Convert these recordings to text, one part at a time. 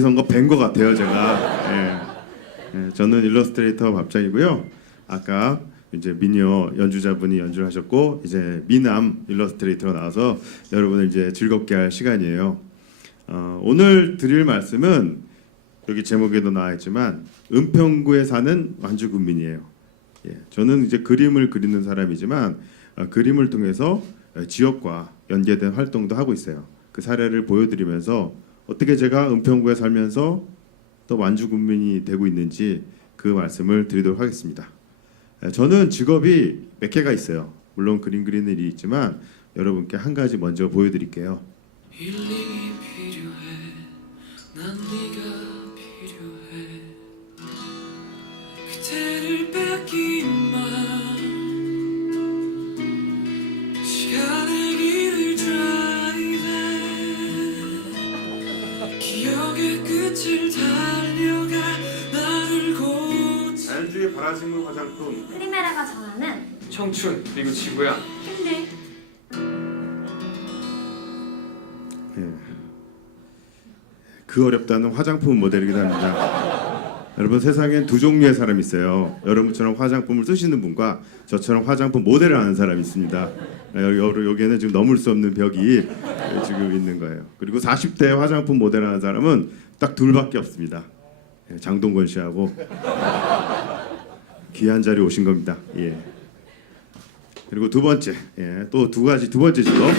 여러분을 어디선가 뵌것 같아요, 제가. 예. 예, 저는 일러스트레이터 밥장이고요. 아까 이제 미녀 연주자분이 연주를 하셨고 이제 미남 일러스트레이터가 나와서 여러분을 이제 즐겁게 할 시간이에요. 어, 오늘 드릴 말씀은 여기 제목에도 나와 있지만 은평구에 사는 완주 군민이에요. 예, 저는 이제 그림을 그리는 사람이지만 어, 그림을 통해서 어, 지역과 연계된 활동도 하고 있어요. 그 사례를 보여드리면서 어떻게 제가 은평구에 살면서 또 완주 군민이 되고 있는지 그 말씀을 드리도록 하겠습니다. 예, 저는 직업이 몇 개가 있어요. 물론 그림 그리는 일이 있지만 여러분께 한 가지 먼저 보여드릴게요. 필요해 자연주의 발화식물 화장품 프리메라가 전하는 청춘 그리고 지구야 힘들 그 어렵다는 화장품 모델이기도 합니다. 여러분 세상엔 두 종류의 사람이 있어요. 여러분처럼 화장품을 쓰시는 분과 저처럼 화장품 모델을 하는 사람이 있습니다. 여기 여기- 여기에는 지금 넘을 수 없는 벽이 지금 있는 거예요. 그리고 40대 화장품 모델 하는 사람은 딱 둘밖에 없습니다. 예, 장동건 씨하고 귀한 자리 오신 겁니다. 예. 그리고 두 번째, 예, 또 두 가지 두 번째 직업.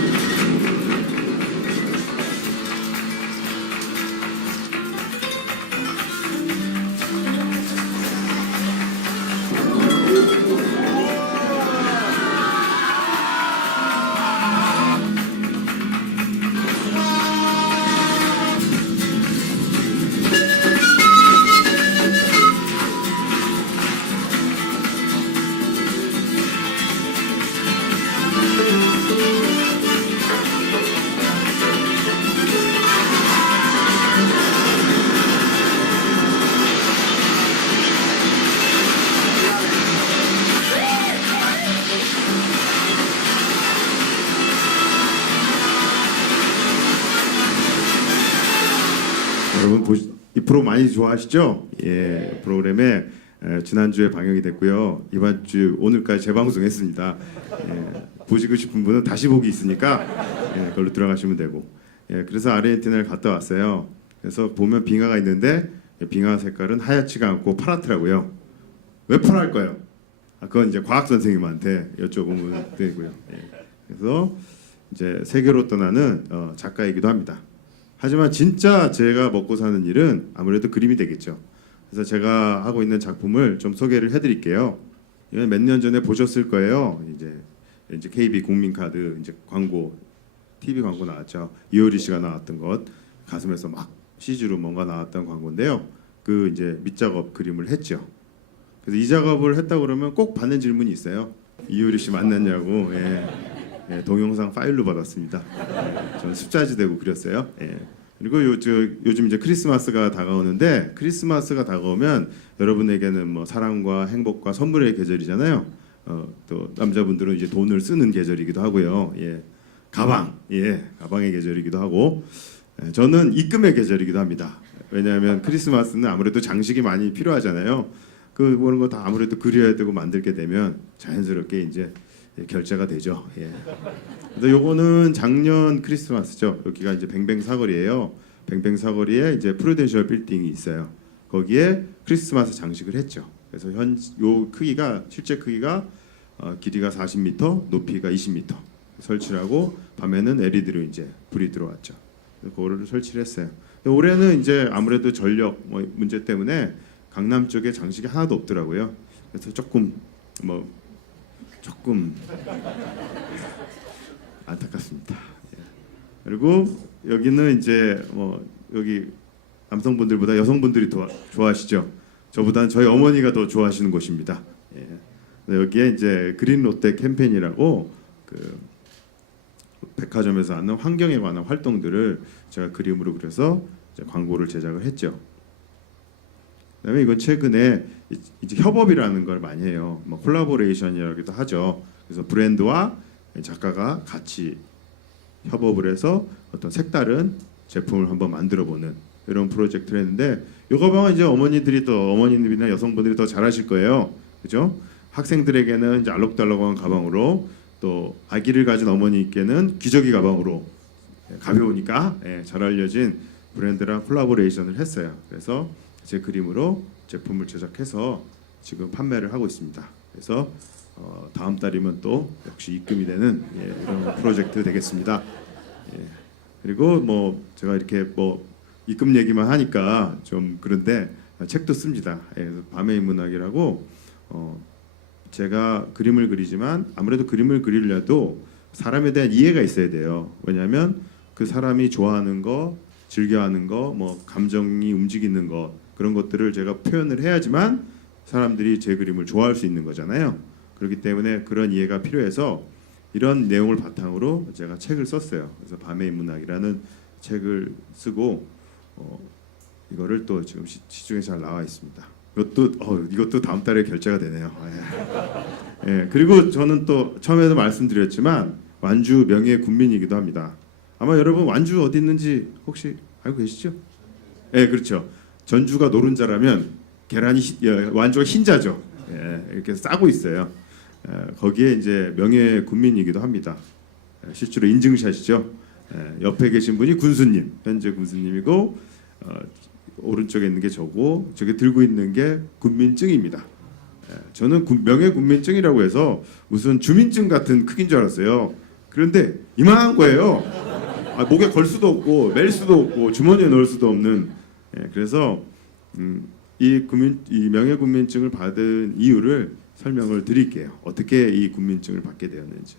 프로 많이 좋아하시죠? 예, 프로그램에 에, 지난주에 방영이 됐고요. 이번 주 오늘까지 재방송했습니다. 예, 보시고 싶은 분은 다시 보기 있으니까 예, 그걸로 들어가시면 되고. 예, 그래서 아르헨티나를 갔다 왔어요. 그래서 보면 빙하가 있는데 예, 빙하 색깔은 하얗지가 않고 파랗더라고요. 왜 파랄까요? 아, 그건 이제 과학 선생님한테 여쭤보면 되고요. 예, 그래서 이제 세계로 떠나는 어, 작가이기도 합니다. 하지만 진짜 제가 먹고 사는 일은 아무래도 그림이 되겠죠. 그래서 제가 하고 있는 작품을 좀 소개를 해드릴게요. 이건 몇 년 전에 보셨을 거예요. 이제 이제 KB 국민카드 이제 광고 TV 광고 나왔죠. 이효리 씨가 나왔던 것 가슴에서 막 CG로 뭔가 나왔던 광고인데요. 그 이제 밑작업 그림을 했죠. 그래서 이 작업을 했다 그러면 꼭 받는 질문이 있어요. 이효리 씨 만났냐고. 예. 예, 동영상 파일로 받았습니다. 예, 저는 습자지 대고 그렸어요. 예. 그리고 요, 저, 요즘 이제 크리스마스가 다가오는데 크리스마스가 다가오면 여러분에게는 뭐 사랑과 행복과 선물의 계절이잖아요. 어, 또 남자분들은 이제 돈을 쓰는 계절이기도 하고요. 예. 가방, 예, 가방의 계절이기도 하고 예, 저는 입금의 계절이기도 합니다. 왜냐하면 크리스마스는 아무래도 장식이 많이 필요하잖아요. 그 그런 거 다 아무래도 그려야 되고 만들게 되면 자연스럽게 이제 예, 결제가 되죠. 예. 그래서 요거는 작년 크리스마스죠. 여기가 이제 뱅뱅 사거리예요. 뱅뱅 사거리에 이제 프루덴셜 빌딩이 있어요. 거기에 크리스마스 장식을 했죠. 그래서 현 요 크기가 실제 크기가 어, 길이가 40m, 높이가 20m 설치를 하고 밤에는 LED로 이제 불이 들어왔죠. 그거를 설치를 했어요. 근데 올해는 이제 아무래도 전력 뭐 문제 때문에 강남 쪽에 장식이 하나도 없더라고요. 그래서 조금 뭐 조금 안타깝습니다. 예. 그리고 여기는 이제 뭐 여기 남성분들보다 여성분들이 더 좋아하시죠. 저보다는 저희 어머니가 더 좋아하시는 곳입니다. 예. 여기에 이제 그린 롯데 캠페인이라고 그 백화점에서 하는 환경에 관한 활동들을 제가 그림으로 그려서 광고를 제작을 했죠. 그다음에 이건 최근에 이- 이제 협업이라는 걸 많이 해요. 뭐 콜라보레이션이라기도 하죠. 그래서 브랜드와 작가가 같이 협업을 해서 어떤 색다른 제품을 한번 만들어 보는 이런 프로젝트를 했는데 이 가방은 이제 어머니들이 또 어머니들이나 여성분들이 더 잘하실 거예요, 그죠? 학생들에게는 이제 알록달록한 가방으로 또 아기를 가진 어머니께는 기저귀 가방으로 가벼우니까 예, 잘 알려진 브랜드랑 콜라보레이션을 했어요. 그래서 제 그림으로 제품을 제작해서 지금 판매를 하고 있습니다. 그래서 어, 다음 달이면 또 역시 입금이 되는 예, 이런 프로젝트 되겠습니다. 예, 그리고 뭐 제가 이렇게 뭐 입금 얘기만 하니까 좀 그런데 책도 씁니다. 예, 밤의 인문학이라고 어, 제가 그림을 그리지만 아무래도 그림을 그리려도 사람에 대한 이해가 있어야 돼요. 왜냐하면 그 사람이 좋아하는 거, 즐겨하는 거, 뭐 감정이 움직이는 거 그런 것들을 제가 표현을 해야지만 사람들이 제 그림을 좋아할 수 있는 거잖아요. 그렇기 때문에 그런 이해가 필요해서 이런 내용을 바탕으로 제가 책을 썼어요. 그래서 밤의 인문학이라는 책을 쓰고 어, 이거를 또 지금 시, 시중에 잘 나와 있습니다. 이것도 어, 이것도 다음 달에 결제가 되네요. 예. 예, 그리고 저는 또 처음에도 말씀드렸지만 완주 명예 군민이기도 합니다. 아마 여러분 완주 어디 있는지 혹시 알고 계시죠? 예, 그렇죠. 전주가 노른자라면 계란이 흰- 예, 완주가 흰자죠. 예, 이렇게 싸고 있어요. 예, 거기에 이제 명예 군민이기도 합니다. 예, 실제로 인증샷이죠. 예, 옆에 계신 분이 군수님, 현재 군수님이고 어, 오른쪽에 있는 게 저고 저기 들고 있는 게 군민증입니다. 예, 저는 군- 명예 군민증이라고 해서 무슨 주민증 같은 크기인 줄 알았어요. 그런데 이만한 거예요. 아, 목에 걸 수도 없고 멜 수도 없고 주머니에 넣을 수도 없는. 예, 그래서 음, 이 국민 이 명예 군민증을 받은 이유를 설명을 드릴게요. 어떻게 이 군민증을 받게 되었는지.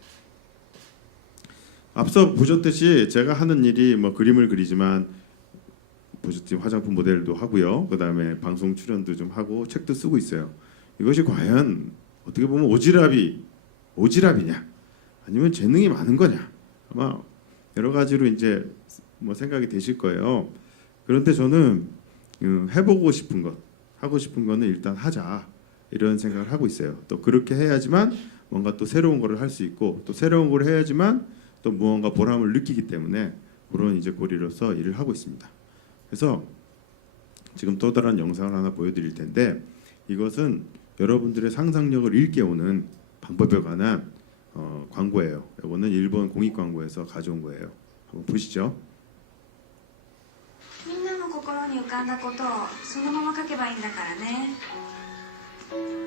앞서 보셨듯이 제가 하는 일이 뭐 그림을 그리지만 보셨지 화장품 모델도 하고요. 그다음에 방송 출연도 좀 하고 책도 쓰고 있어요. 이것이 과연 어떻게 보면 오지랖이 오지랖이냐 아니면 재능이 많은 거냐 아마 여러 가지로 이제 뭐 생각이 되실 거예요. 그런데 저는 음, 해보고 싶은 것 하고 싶은 거는 일단 하자 이런 생각을 하고 있어요. 또 그렇게 해야지만 뭔가 또 새로운 거를 할 수 있고 또 새로운 걸 해야지만 또 무언가 보람을 느끼기 때문에 그런 이제 고리로서 일을 하고 있습니다. 그래서 지금 또 다른 영상을 하나 보여드릴 텐데 이것은 여러분들의 상상력을 일깨우는 방법에 관한 어, 광고예요. 이거는 일본 공익 광고에서 가져온 거예요. 한번 보시죠. みんなの心に浮かんだことをそのまま書けばいいんだからね。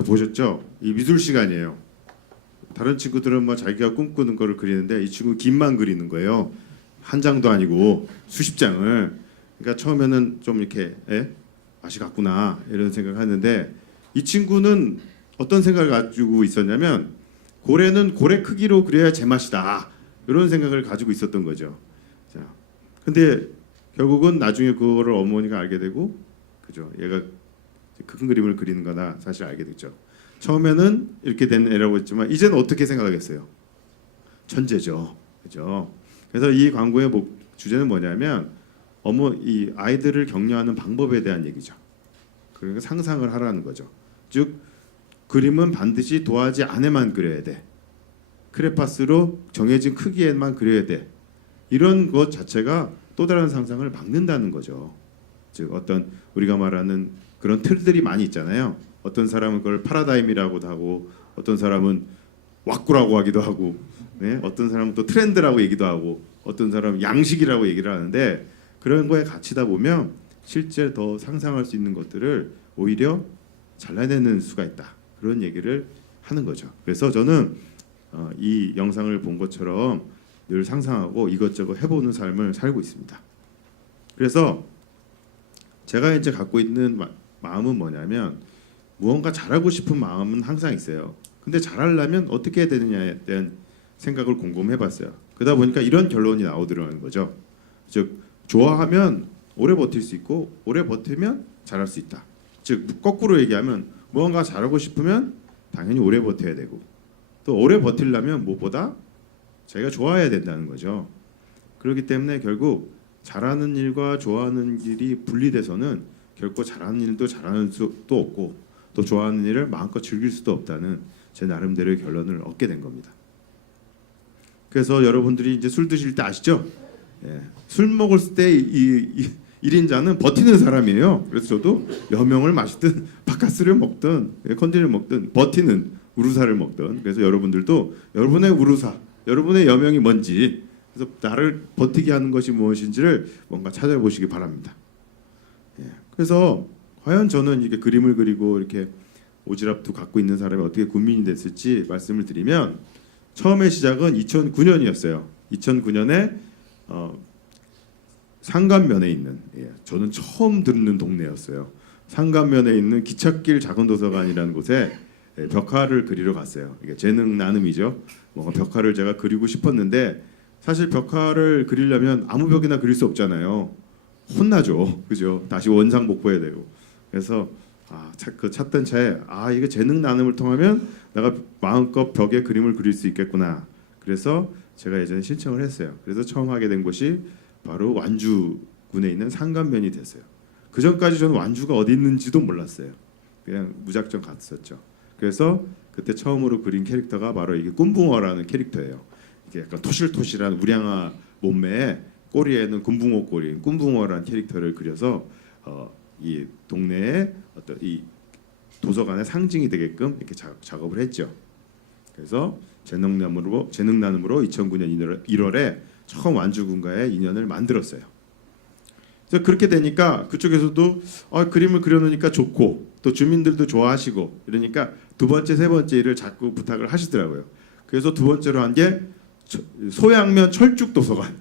보셨죠? 이 미술 시간이에요. 다른 친구들은 뭐 자기가 꿈꾸는 거를 그리는데 이 친구 김만 그리는 거예요. 한 장도 아니고 수십 장을. 그러니까 처음에는 좀 이렇게 에? 맛이 갔구나 이런 생각을 했는데 이 친구는 어떤 생각을 가지고 있었냐면 고래는 고래 크기로 그려야 제맛이다 이런 생각을 가지고 있었던 거죠. 자, 근데 결국은 나중에 그거를 어머니가 알게 되고 그죠? 얘가 큰 그림을 그리는 거나 사실 알게 됐죠. 처음에는 이렇게 된 애라고 했지만 이제는 어떻게 생각하겠어요? 천재죠. 그죠? 그래서 이 광고의 목, 주제는 뭐냐면 어머 이 아이들을 격려하는 방법에 대한 얘기죠. 그러니까 상상을 하라는 거죠. 즉 그림은 반드시 도화지 안에만 그려야 돼. 크레파스로 정해진 크기에만 그려야 돼. 이런 것 자체가 또 다른 상상을 막는다는 거죠. 즉 어떤 우리가 말하는 그런 틀들이 많이 있잖아요. 어떤 사람은 그걸 파라다임이라고도 하고 어떤 사람은 왁구라고 하기도 하고 네? 어떤 사람은 또 트렌드라고 얘기도 하고 어떤 사람은 양식이라고 얘기를 하는데 그런 거에 갇히다 보면 실제 더 상상할 수 있는 것들을 오히려 잘라내는 수가 있다 그런 얘기를 하는 거죠. 그래서 저는 어, 이 영상을 본 것처럼 늘 상상하고 이것저것 해보는 삶을 살고 있습니다. 그래서 제가 이제 갖고 있는 마, 마음은 뭐냐면 무언가 잘하고 싶은 마음은 항상 있어요. 근데 잘하려면 어떻게 해야 되느냐에 대한 생각을 곰곰 해봤어요. 그러다 보니까 이런 결론이 나오더라는 거죠. 즉 좋아하면 오래 버틸 수 있고 오래 버티면 잘할 수 있다. 즉 거꾸로 얘기하면 무언가 잘하고 싶으면 당연히 오래 버텨야 되고 또 오래 버틸려면 무엇보다 자기가 좋아해야 된다는 거죠. 그렇기 때문에 결국 잘하는 일과 좋아하는 일이 분리돼서는 결코 잘하는 일도 잘하는 수도 없고 또 좋아하는 일을 마음껏 즐길 수도 없다는 제 나름대로의 결론을 얻게 된 겁니다. 그래서 여러분들이 이제 술 드실 때 아시죠? 예, 술 먹을 때이 1인자는 버티는 사람이에요. 그래서 저도 여명을 마시든 바카스를 먹든 예, 컨디를 먹든 버티는 우루사를 먹든 그래서 여러분들도 여러분의 우루사, 여러분의 여명이 뭔지 그래서 나를 버티게 하는 것이 무엇인지를 뭔가 찾아보시기 바랍니다. 예, 그래서 과연 저는 이렇게 그림을 그리고 이렇게 오지랖도 갖고 있는 사람이 어떻게 군민이 됐을지 말씀을 드리면 처음의 시작은 2009년이었어요. 2009년에 어, 상간면에 있는 예, 저는 처음 듣는 동네였어요. 상간면에 있는 기찻길 작은 도서관이라는 곳에 예, 벽화를 그리러 갔어요. 이게 재능 나눔이죠. 뭐 벽화를 제가 그리고 싶었는데 사실 벽화를 그리려면 아무 벽이나 그릴 수 없잖아요. 혼나죠. 그죠? 다시 원상 복구해야 되고. 그래서 아, 차, 그 찾던 차에 아, 이거 재능 나눔을 통하면 내가 마음껏 벽에 그림을 그릴 수 있겠구나. 그래서 제가 예전에 신청을 했어요. 그래서 처음 하게 된 곳이 바로 완주군에 있는 상간면이 됐어요. 그 전까지 저는 완주가 어디 있는지도 몰랐어요. 그냥 무작정 갔었죠. 그래서 그때 처음으로 그린 캐릭터가 바로 이게 꿈붕어라는 캐릭터예요. 이게 약간 토실토실한 우량아 몸매에 꼬리에는 금붕어 꼬리, 꿈붕어라는 캐릭터를 그려서 어, 이 동네에 어떤 이 도서관의 상징이 되게끔 이렇게 자, 작업을 했죠. 그래서 재능나눔으로 재능나눔으로 2009년 1월, 에 처음 완주군과의 인연을 만들었어요. 그래서 그렇게 되니까 그쪽에서도 어, 그림을 그려놓으니까 좋고 또 주민들도 좋아하시고 이러니까 두 번째 세 번째 일을 자꾸 부탁을 하시더라고요. 그래서 두 번째로 한 게 소양면 철쭉 도서관.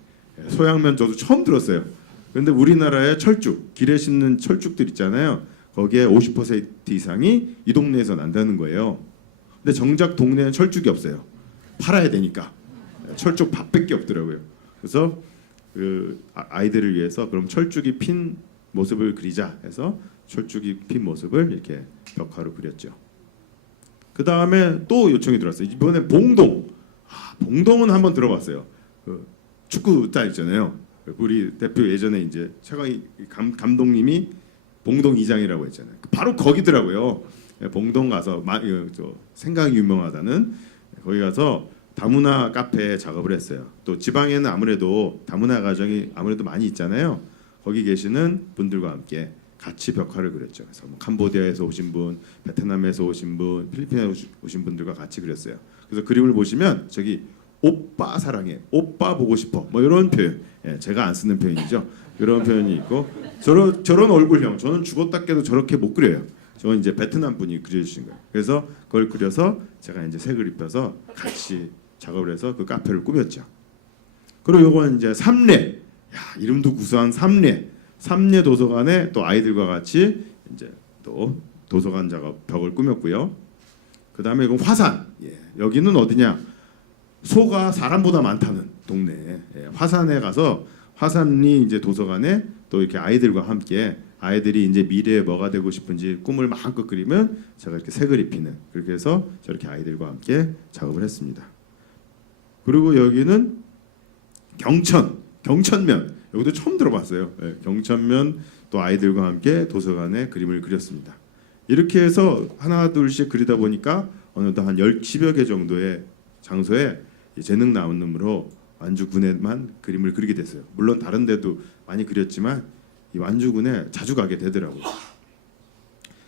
예, 소양면 저도 처음 들었어요. 그런데 우리나라의 철쭉 길에 심는 철쭉들 있잖아요. 거기에 50% 이상이 이 동네에서 난다는 거예요. 근데 정작 동네엔 철쭉이 없어요. 팔아야 되니까 철쭉 밥밖에 없더라고요. 그래서 그 아- 아이들을 위해서 그럼 철쭉이 핀 모습을 그리자 해서 철쭉이 핀 모습을 이렇게 벽화로 그렸죠. 그 다음에 또 요청이 들어왔어요. 이번에 봉동. 아, 봉동은 한번 들어봤어요. 그 축구 딸 있잖아요. 우리 대표 예전에 이제 최강희 감, 감독님이 봉동 이장이라고 했잖아요. 바로 거기더라고요. 예, 봉동 가서 마, 어, 저 생강이 유명하다는 거기 가서 다문화 카페 작업을 했어요. 또 지방에는 아무래도 다문화 가정이 아무래도 많이 있잖아요. 거기 계시는 분들과 함께 같이 벽화를 그렸죠. 그래서 뭐 캄보디아에서 오신 분, 베트남에서 오신 분, 필리핀에서 오신 분들과 같이 그렸어요. 그래서 그림을 보시면 저기 오빠 사랑해, 오빠 보고 싶어, 뭐 이런 표현, 예, 제가 안 쓰는 표현이죠. 이런 표현이 있고 저런 저런 얼굴형, 저는 죽었다 깨도 저렇게 못 그려요. 저는 이제 베트남 분이 그려주신 거예요. 그래서 그걸 그려서 제가 이제 색을 입혀서 같이 작업을 해서 그 카페를 꾸몄죠. 그리고 요건 이제 삼례, 야 이름도 구수한 삼례, 삼례 도서관에 또 아이들과 같이 이제 또 도서관 작업 벽을 꾸몄고요. 그 다음에 이건 화산, 예, 여기는 어디냐? 소가 사람보다 많다는 동네. 예, 화산에 가서 화산이 이제 도서관에 또 이렇게 아이들과 함께 아이들이 이제 미래에 뭐가 되고 싶은지 꿈을 마음껏 그리면 제가 이렇게 색을 입히는 그렇게 해서 저렇게 아이들과 함께 작업을 했습니다. 그리고 여기는 경천, 경천면. 여기도 처음 들어봤어요. 예, 경천면 또 아이들과 함께 도서관에 그림을 그렸습니다. 이렇게 해서 하나 둘씩 그리다 보니까 어느덧 한 10, 10여 개 정도의 장소에 이 재능 나눔으로 완주군에만 그림을 그리게 됐어요. 물론 다른 데도 많이 그렸지만 이 완주군에 자주 가게 되더라고요.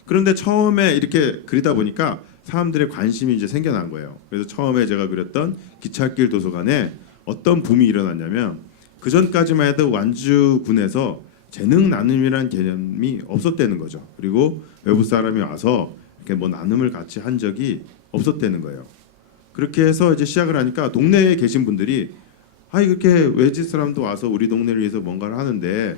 그런데 처음에 이렇게 그리다 보니까 사람들의 관심이 이제 생겨난 거예요. 그래서 처음에 제가 그렸던 기찻길 도서관에 어떤 붐이 일어났냐면 그 전까지만 해도 완주군에서 재능 나눔이라는 개념이 없었다는 거죠. 그리고 외부 사람이 와서 이렇게 뭐 나눔을 같이 한 적이 없었다는 거예요. 그렇게 해서 이제 시작을 하니까 동네에 계신 분들이 아 이렇게 외지 사람도 와서 우리 동네를 위해서 뭔가를 하는데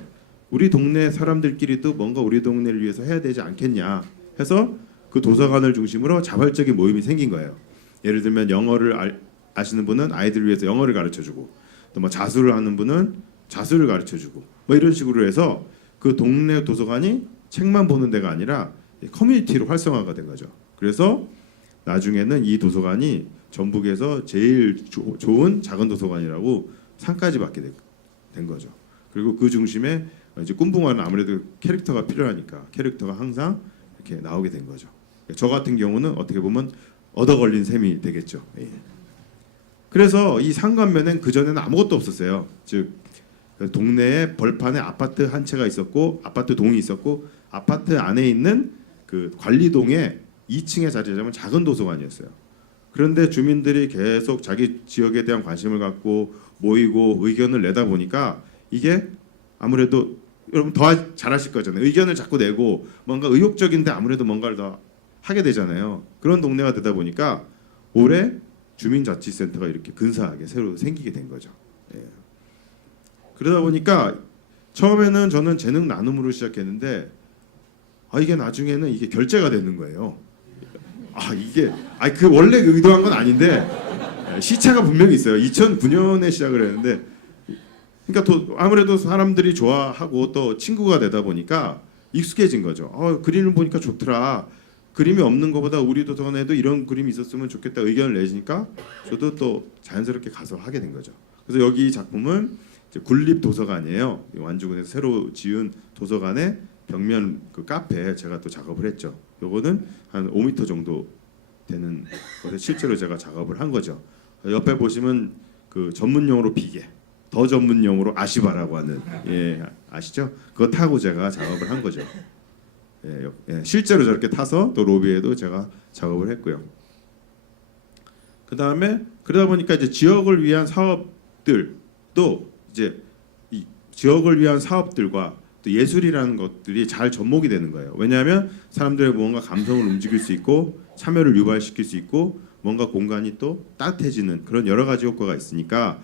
우리 동네 사람들끼리도 뭔가 우리 동네를 위해서 해야 되지 않겠냐 해서 그 도서관을 중심으로 자발적인 모임이 생긴 거예요. 예를 들면 영어를 알- 아시는 분은 아이들을 위해서 영어를 가르쳐 주고 또 뭐 자수를 하는 분은 자수를 가르쳐 주고 뭐 이런 식으로 해서 그 동네 도서관이 책만 보는 데가 아니라 커뮤니티로 활성화가 된 거죠. 그래서 나중에는 이 도서관이 전북에서 제일 조- 좋은 작은 도서관이라고 상까지 받게 된- 된 거죠. 그리고 그 중심에 이제 꿈붕어는 아무래도 캐릭터가 필요하니까 캐릭터가 항상 이렇게 나오게 된 거죠. 저 같은 경우는 어떻게 보면 얻어 걸린 셈이 되겠죠. 예. 그래서 이 상관면엔 그 전에는 아무것도 없었어요. 즉 동네에 벌판에 아파트 한 채가 있었고 아파트 동이 있었고 아파트 안에 있는 그 관리동에 2층에 자리 잡은 작은 도서관이었어요. 그런데 주민들이 계속 자기 지역에 대한 관심을 갖고 모이고 의견을 내다 보니까 이게 아무래도 여러분 더 잘하실 거잖아요. 의견을 자꾸 내고 뭔가 의욕적인데 아무래도 뭔가를 더 하게 되잖아요. 그런 동네가 되다 보니까 올해 주민자치센터가 이렇게 근사하게 새로 생기게 된 거죠. 예. 그러다 보니까 처음에는 저는 재능 나눔으로 시작했는데 아 이게 나중에는 이게 결제가 되는 거예요. 아 이게 아그 원래 의도한 건 아닌데 예, 시차가 분명히 있어요. 2009년에 시작을 했는데 그러니까 또 아무래도 사람들이 좋아하고 또 친구가 되다 보니까 익숙해진 거죠. 어, 그림을 보니까 좋더라. 그림이 없는 것보다 우리 도서관에도 이런 그림이 있었으면 좋겠다 의견을 내시니까 저도 또 자연스럽게 가서 하게 된 거죠. 그래서 여기 작품은 군립 도서관이에요. 이 완주군에서 새로 지은 도서관의 벽면 그 카페에 제가 또 작업을 했죠. 요거는 한 5m 정도 되는 것에 실제로 제가 작업을 한 거죠. 옆에 보시면 그 전문용어로 비계, 더 전문용어로 아시바라고 하는 예 아시죠? 그거 타고 제가 작업을 한 거죠. 예, 여- 예, 실제로 저렇게 타서 또 로비에도 제가 작업을 했고요. 그 다음에 그러다 보니까 이제 지역을 위한 사업들도 이제 이 지역을 위한 사업들과 또 예술이라는 것들이 잘 접목이 되는 거예요. 왜냐하면 사람들의 뭔가 감성을 움직일 수 있고 참여를 유발시킬 수 있고 뭔가 공간이 또 따뜻해지는 그런 여러 가지 효과가 있으니까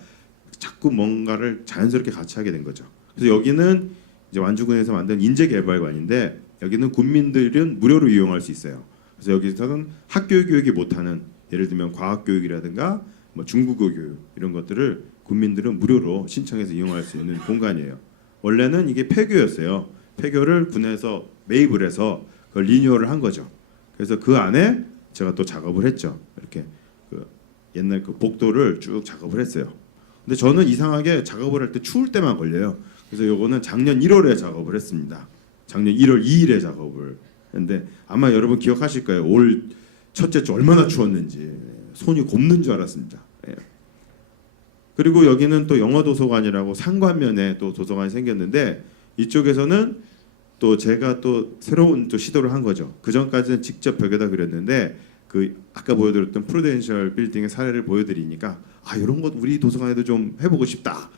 자꾸 뭔가를 자연스럽게 같이 하게 된 거죠. 그래서 여기는 이제 완주군에서 만든 인재개발관인데 여기는 군민들은 무료로 이용할 수 있어요. 그래서 여기서는 학교 교육이 못하는 예를 들면 과학 교육이라든가 뭐 중국어 교육 이런 것들을 군민들은 무료로 신청해서 이용할 수 있는 공간이에요. 원래는 이게 폐교였어요. 폐교를 군에서 매입을 해서 그걸 리뉴얼을 한 거죠. 그래서 그 안에 제가 또 작업을 했죠. 이렇게 그 옛날 그 복도를 쭉 작업을 했어요. 근데 저는 이상하게 작업을 할 때 추울 때만 걸려요. 그래서 요거는 작년 1월에 작업을 했습니다. 작년 1월 2일에 작업을 했는데 아마 여러분 기억하실 거예요. 올 첫째 주 얼마나 추웠는지 손이 곱는 줄 알았습니다. 예. 그리고 여기는 또 영어 도서관이라고 상관면에 또 도서관이 생겼는데 이쪽에서는 또 제가 또 새로운 또 시도를 한 거죠. 그 전까지는 직접 벽에다 그렸는데 그 아까 보여드렸던 프루덴셜 빌딩의 사례를 보여드리니까 아 이런 것 우리 도서관에도 좀 해보고 싶다.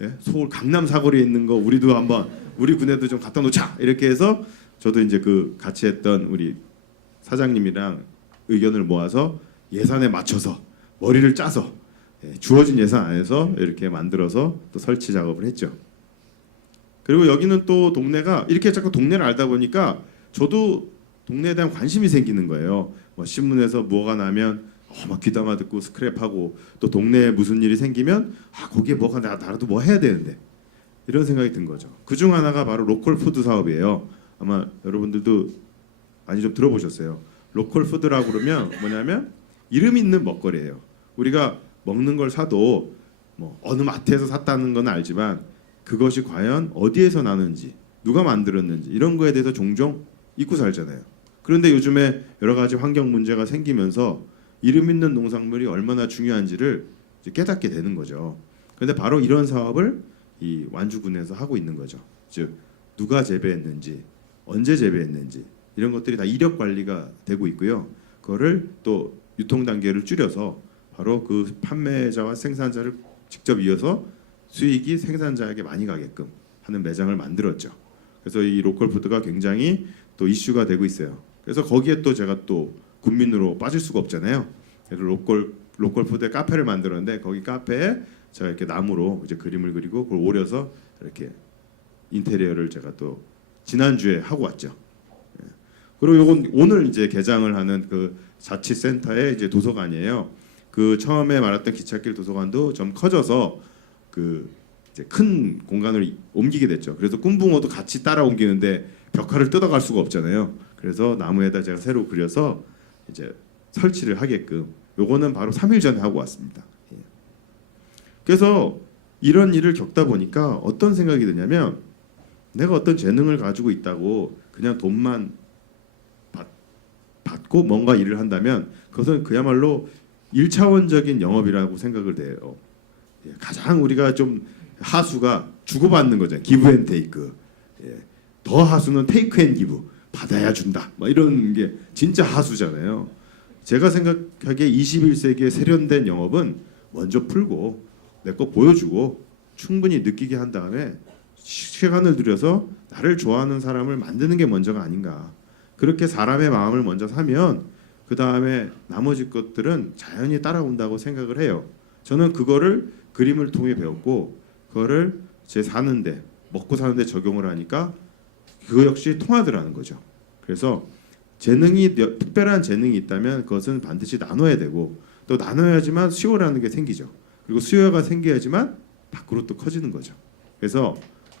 예? 서울 강남 사거리에 있는 거 우리도 한번 우리 군에도 좀 갖다 놓자 이렇게 해서 저도 이제 그 같이 했던 우리 사장님이랑 의견을 모아서 예산에 맞춰서 머리를 짜서 예, 주어진 예산 안에서 이렇게 만들어서 또 설치 작업을 했죠. 그리고 여기는 또 동네가 이렇게 자꾸 동네를 알다 보니까 저도 동네에 대한 관심이 생기는 거예요. 뭐 신문에서 뭐가 나면 어, 막 귀담아 듣고 스크랩하고 또 동네에 무슨 일이 생기면 아 거기에 뭐가 나 나라도 뭐 해야 되는데 이런 생각이 든 거죠. 그 중 하나가 바로 로컬 푸드 사업이에요. 아마 여러분들도 많이 좀 들어보셨어요. 로컬 푸드라고 그러면 뭐냐면 이름 있는 먹거리예요. 우리가 먹는 걸 사도 뭐 어느 마트에서 샀다는 건 알지만 그것이 과연 어디에서 나는지 누가 만들었는지 이런 거에 대해서 종종 잊고 살잖아요. 그런데 요즘에 여러 가지 환경 문제가 생기면서 이름 있는 농산물이 얼마나 중요한지를 깨닫게 되는 거죠. 그런데 바로 이런 사업을 이 완주군에서 하고 있는 거죠. 즉 누가 재배했는지 언제 재배했는지 이런 것들이 다 이력 관리가 되고 있고요. 그거를 또 유통 단계를 줄여서 바로 그 판매자와 생산자를 직접 이어서 수익이 생산자에게 많이 가게끔 하는 매장을 만들었죠. 그래서 이 로컬 푸드가 굉장히 또 이슈가 되고 있어요. 그래서 거기에 또 제가 또 국민으로 빠질 수가 없잖아요. 그래서 로컬 로컬 푸드 카페를 만들었는데 거기 카페에 제가 이렇게 나무로 이제 그림을 그리고 그걸 오려서 이렇게 인테리어를 제가 또 지난주에 하고 왔죠. 예. 그리고 요건 오늘 이제 개장을 하는 그 자치센터의 이제 도서관이에요. 그 처음에 말했던 기찻길 도서관도 좀 커져서 그 이제 큰 공간을 이- 옮기게 됐죠. 그래서 꿈붕어도 같이 따라 옮기는데 벽화를 뜯어갈 수가 없잖아요. 그래서 나무에다 제가 새로 그려서 이제 설치를 하게끔 요거는 바로 3일 전에 하고 왔습니다. 예. 그래서 이런 일을 겪다 보니까 어떤 생각이 드냐면 내가 어떤 재능을 가지고 있다고 그냥 돈만 받, 받고 뭔가 일을 한다면 그것은 그야말로 일차원적인 영업이라고 생각을 돼요. 예, 가장 우리가 좀 하수가 주고받는 거잖아요. 기브 앤 테이크. 예, 더 하수는 테이크 앤 기브. 받아야 준다. 뭐 이런 게 진짜 하수잖아요. 제가 생각하기에 21세기의 세련된 영업은 먼저 풀고 내 거 보여주고 충분히 느끼게 한 다음에 시간을 들여서 나를 좋아하는 사람을 만드는 게 먼저가 아닌가. 그렇게 사람의 마음을 먼저 사면 그 다음에 나머지 것들은 자연히 따라온다고 생각을 해요. 저는 그거를 그림을 통해 배웠고 그거를 제 사는데 먹고 사는데 적용을 하니까 그거 역시 통하더라는 거죠. 그래서 재능이 특별한 재능이 있다면 그것은 반드시 나눠야 되고 또 나눠야지만 수요라는 게 생기죠. 그리고 수요가 생겨야지만 밖으로 또 커지는 거죠. 그래서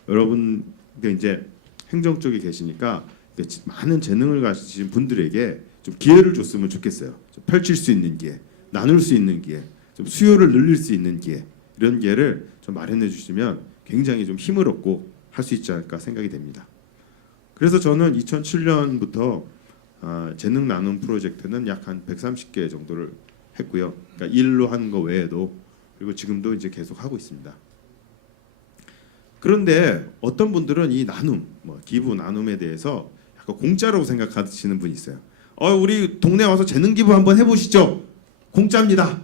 여러분 이제 행정 쪽에 계시니까 많은 재능을 가지신 분들에게 좀 기회를 줬으면 좋겠어요. 좀 펼칠 수 있는 기회, 나눌 수 있는 기회, 좀 수요를 늘릴 수 있는 기회 이런 기회를 좀 마련해 주시면 굉장히 좀 힘을 얻고 할 수 있지 않을까 생각이 됩니다. 그래서 저는 2007년부터 아, 재능 나눔 프로젝트는 약 한 130개 정도를 했고요. 그러니까 일로 하는 거 외에도 그리고 지금도 이제 계속 하고 있습니다. 그런데 어떤 분들은 이 나눔, 뭐 기부 나눔에 대해서 약간 공짜라고 생각하시는 분이 있어요. 어, 우리 동네 와서 재능 기부 한번 해보시죠. 공짜입니다.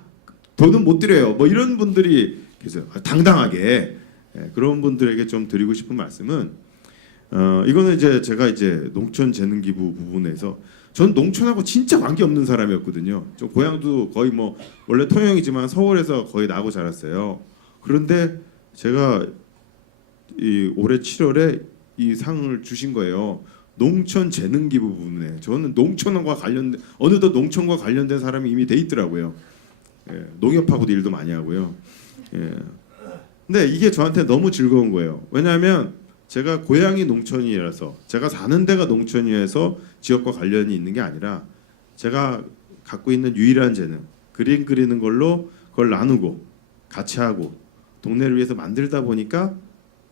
돈은 못 드려요. 뭐 이런 분들이 계세요. 아, 당당하게 예, 그런 분들에게 좀 드리고 싶은 말씀은 어, 이거는 이제 제가 이제 농촌 재능 기부 부분에서 전 농촌하고 진짜 관계 없는 사람이었거든요. 저 고향도 거의 뭐 원래 통영이지만 서울에서 거의 나고 자랐어요. 그런데 제가 이 올해 7월에 이 상을 주신 거예요. 농촌 재능 기부 부분에 저는 농촌과 관련된 어느덧 농촌과 관련된 사람이 이미 돼 있더라고요. 예, 농협하고도 일도 많이 하고요. 예. 근데 이게 저한테 너무 즐거운 거예요. 왜냐하면 제가 고향이 농촌이라서 제가 사는 데가 농촌이어서 지역과 관련이 있는 게 아니라 제가 갖고 있는 유일한 재능 그림 그리는 걸로 그걸 나누고 같이 하고 동네를 위해서 만들다 보니까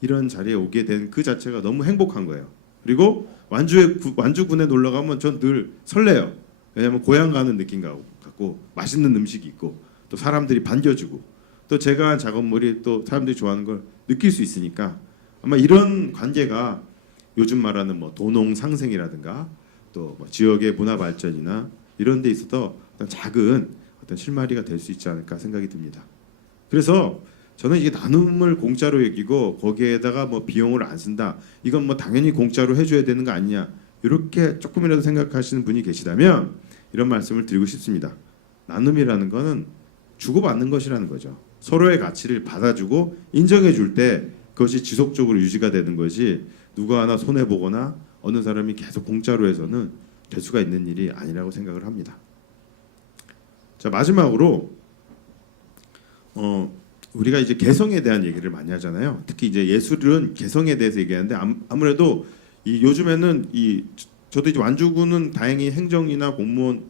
이런 자리에 오게 된 그 자체가 너무 행복한 거예요. 그리고 완주에 구- 완주군에 놀러 가면 전 늘 설레요. 왜냐하면 고향 가는 느낌 같고 맛있는 음식이 있고 또 사람들이 반겨주고 또 제가 한 작업물이 또 사람들이 좋아하는 걸 느낄 수 있으니까 아마 이런 관계가 요즘 말하는 뭐 도농 상생이라든가 또 뭐 지역의 문화 발전이나 이런 데 있어서 어떤 작은 어떤 실마리가 될 수 있지 않을까 생각이 듭니다. 그래서 저는 이게 나눔을 공짜로 여기고 거기에다가 뭐 비용을 안 쓴다. 이건 뭐 당연히 공짜로 해줘야 되는 거 아니냐. 이렇게 조금이라도 생각하시는 분이 계시다면 이런 말씀을 드리고 싶습니다. 나눔이라는 거는 주고받는 것이라는 거죠. 서로의 가치를 받아주고 인정해 줄 때 그것이 지속적으로 유지가 되는 것이 누가 하나 손해 보거나 어느 사람이 계속 공짜로 해서는 될 수가 있는 일이 아니라고 생각을 합니다. 자 마지막으로 어 우리가 이제 개성에 대한 얘기를 많이 하잖아요. 특히 이제 예술은 개성에 대해서 얘기하는데 암- 아무래도 이 요즘에는 이 저도 이제 완주군은 다행히 행정이나 공무원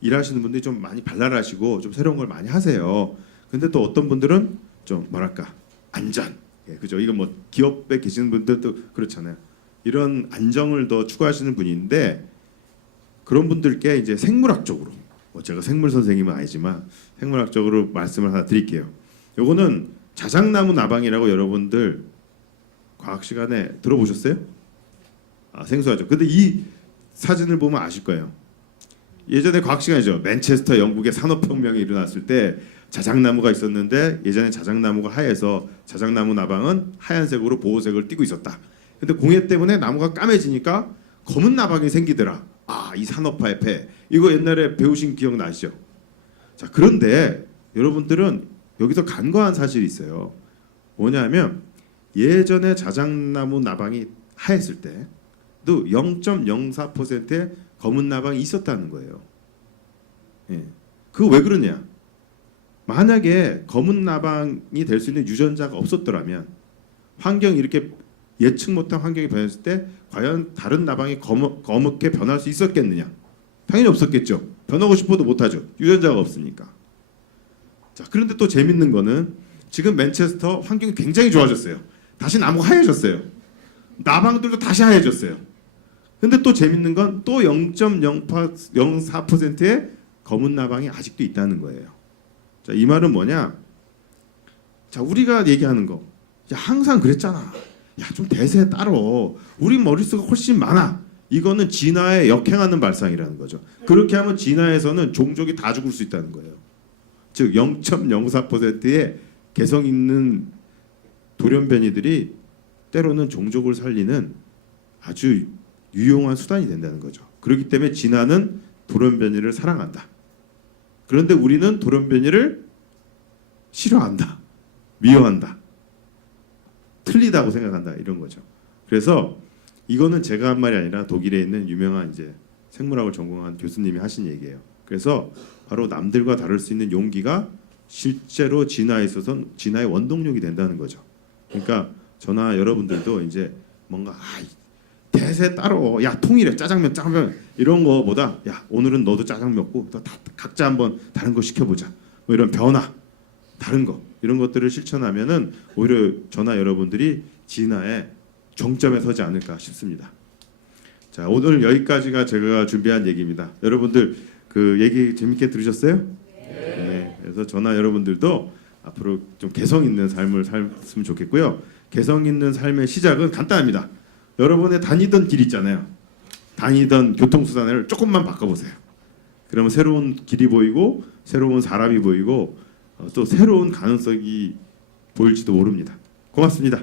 일하시는 분들이 좀 많이 발랄하시고 좀 새로운 걸 많이 하세요. 근데 또 어떤 분들은 좀 뭐랄까 안전 예, 그죠? 이건 뭐 기업에 계시는 분들도 그렇잖아요. 이런 안정을 더 추구하시는 분인데 그런 분들께 이제 생물학 적으로 뭐 제가 생물 선생님은 아니지만 생물학적으로 말씀을 하나 드릴게요. 요거는 자작나무 나방이라고 여러분들 과학 시간에 들어보셨어요? 아 생소하죠. 근데 이 사진을 보면 아실 거예요. 예전에 과학 시간이죠. 맨체스터 영국의 산업혁명이 일어났을 때 자작나무가 있었는데 예전에 자작나무가 하얘서 자작나무 나방은 하얀색으로 보호색을 띠고 있었다. 근데 공해 때문에 나무가 까매지니까 검은 나방이 생기더라. 아, 이 산업화의 폐. 이거 옛날에 배우신 기억 나시죠? 자, 그런데 여러분들은 여기서 간과한 사실이 있어요. 뭐냐면 예전에 자작나무 나방이 하였을 때도 0.04%의 검은 나방이 있었다는 거예요. 예. 그거 왜 그러냐? 만약에 검은 나방이 될 수 있는 유전자가 없었더라면 환경이 이렇게 예측 못한 환경이 변했을 때 과연 다른 나방이 검, 검게 변할 수 있었겠느냐? 당연히 없었겠죠. 변하고 싶어도 못하죠. 유전자가 없으니까. 자, 그런데 또 재밌는 거는 지금 맨체스터 환경이 굉장히 좋아졌어요. 다시 나무가 하얘졌어요. 나방들도 다시 하얘졌어요. 근데 또 재밌는 건 또 0.04%의 검은 나방이 아직도 있다는 거예요. 자, 이 말은 뭐냐? 자, 우리가 얘기하는 거. 야, 항상 그랬잖아. 야, 좀 대세 따로. 우리 머릿속에 훨씬 많아. 이거는 진화에 역행하는 발상이라는 거죠. 그렇게 하면 진화에서는 종족이 다 죽을 수 있다는 거예요. 즉 0.04%의 개성 있는 돌연변이들이 때로는 종족을 살리는 아주 유용한 수단이 된다는 거죠. 그렇기 때문에 진화는 돌연변이를 사랑한다. 그런데 우리는 돌연변이를 싫어한다. 미워한다. 틀리다고 생각한다. 이런 거죠. 그래서 이거는 제가 한 말이 아니라 독일에 있는 유명한 이제 생물학을 전공한 교수님이 하신 얘기예요. 그래서 바로 남들과 다를 수 있는 용기가 실제로 진화에 있어서 진화의 원동력이 된다는 거죠. 그러니까 저나 여러분들도 이제 뭔가 아, 이 대세 따로 야 통일해 짜장면 짜장면 이런 거보다 야 오늘은 너도 짜장면 먹고 또 다, 각자 한번 다른 거 시켜보자 뭐 이런 변화 다른 거 이런 것들을 실천하면은 오히려 저나 여러분들이 진화의 정점에 서지 않을까 싶습니다. 자 오늘 여기까지가 제가 준비한 얘기입니다. 여러분들 그 얘기 재밌게 들으셨어요? 네. 그래서 저나 여러분들도 앞으로 좀 개성 있는 삶을 살았으면 좋겠고요. 개성 있는 삶의 시작은 간단합니다. 여러분의 다니던 길 있잖아요. 다니던 교통수단을 조금만 바꿔보세요. 그러면 새로운 길이 보이고 새로운 사람이 보이고 어, 또 새로운 가능성이 보일지도 모릅니다. 고맙습니다.